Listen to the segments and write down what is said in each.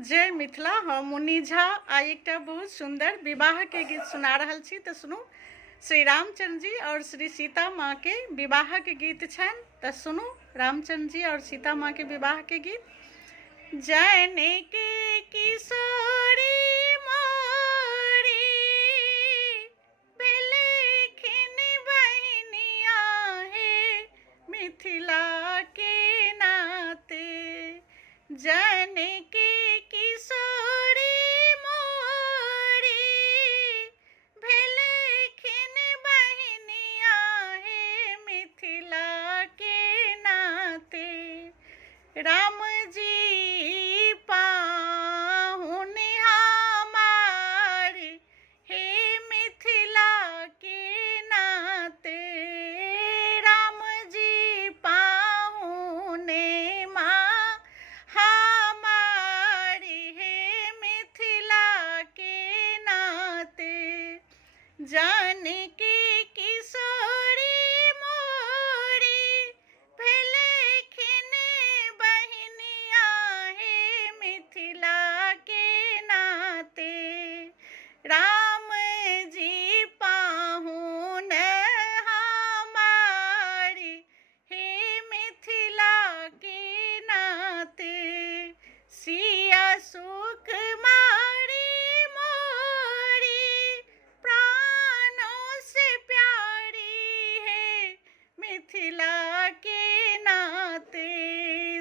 जय मिथिला। हम मुन्नी झा आई एक बहुत सुंदर विवाह के गीत सुना रहल छी। तो सुनू, श्री रामचंद्र जी और श्री सीता माँ के विवाह के गीत छन। तो सुनू रामचंद्र जी और सीता माँ के विवाह के गीत। जानकी किशोरी मोरी भेलखिन बहिनिया हे मिथिला के नाते। जानकी किशोरी मोरी भेलखिन बहिनिया हे मिथिला के नाते। राम जी पाहुन हमार हे मिथिला के नाते। राम जी पाहुन माँ हमार हे मिथिला के नाते। जानकी किशोरी मोरी भेलखिन बहिनिया हे मिथिला के नाते। राम जी पाहुन हमार हे मिथिला के नाते। सिया सुकुमारी मोरी प्राणों से प्यारी है मिथिला के नाते।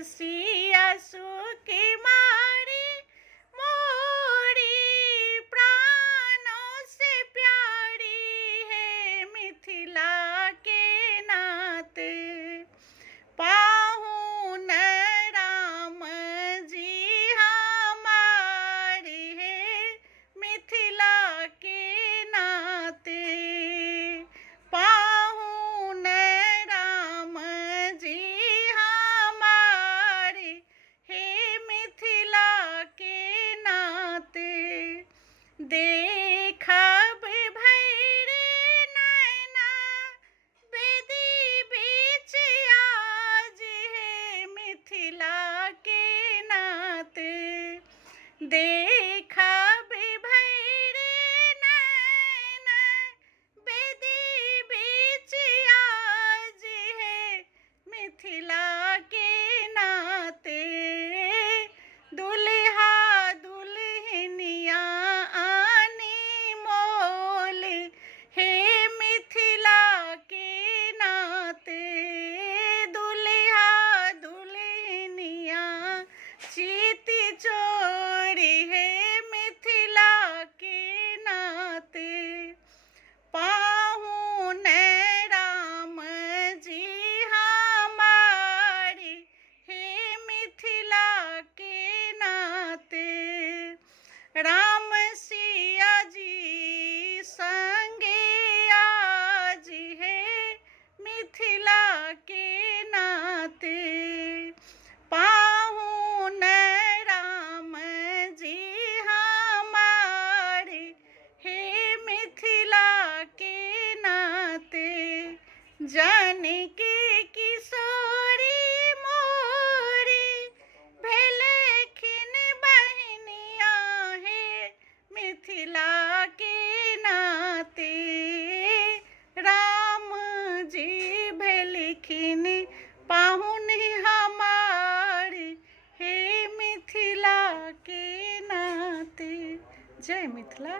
सिया सुकुमारी मोरी प्राणों से प्यारी है मिथिला के नाते। पाहुन राम जी हमार है मिथिला के नाते। पाहुन राम जी हमार है मिथिला के नाते। देखब भैरे नैना बेदी बीच आज है मिथिला के नाते। देखब भैरे नैना बेदी बीच आज है मिथिला के नाते। दुल्हा दुल्हनिया आनी मोल हे मिथिला के नाते। दुल्हा दुल्हनिया चीती चोरी है मिथिला के नाते। पाहुन राम जी हमार हे मिथिला के नाते। राम सिया जी संगे आज है मिथिला के नाते। पाहुन राम जी हमार हे मिथिला के नाते। जानकी किशोरी मोरी भेलखिन बहिनिया हे मिथिला के नाते। राम जी भेलखिन पाहुन हमार हे मिथिला के नाते। जय मिथिला।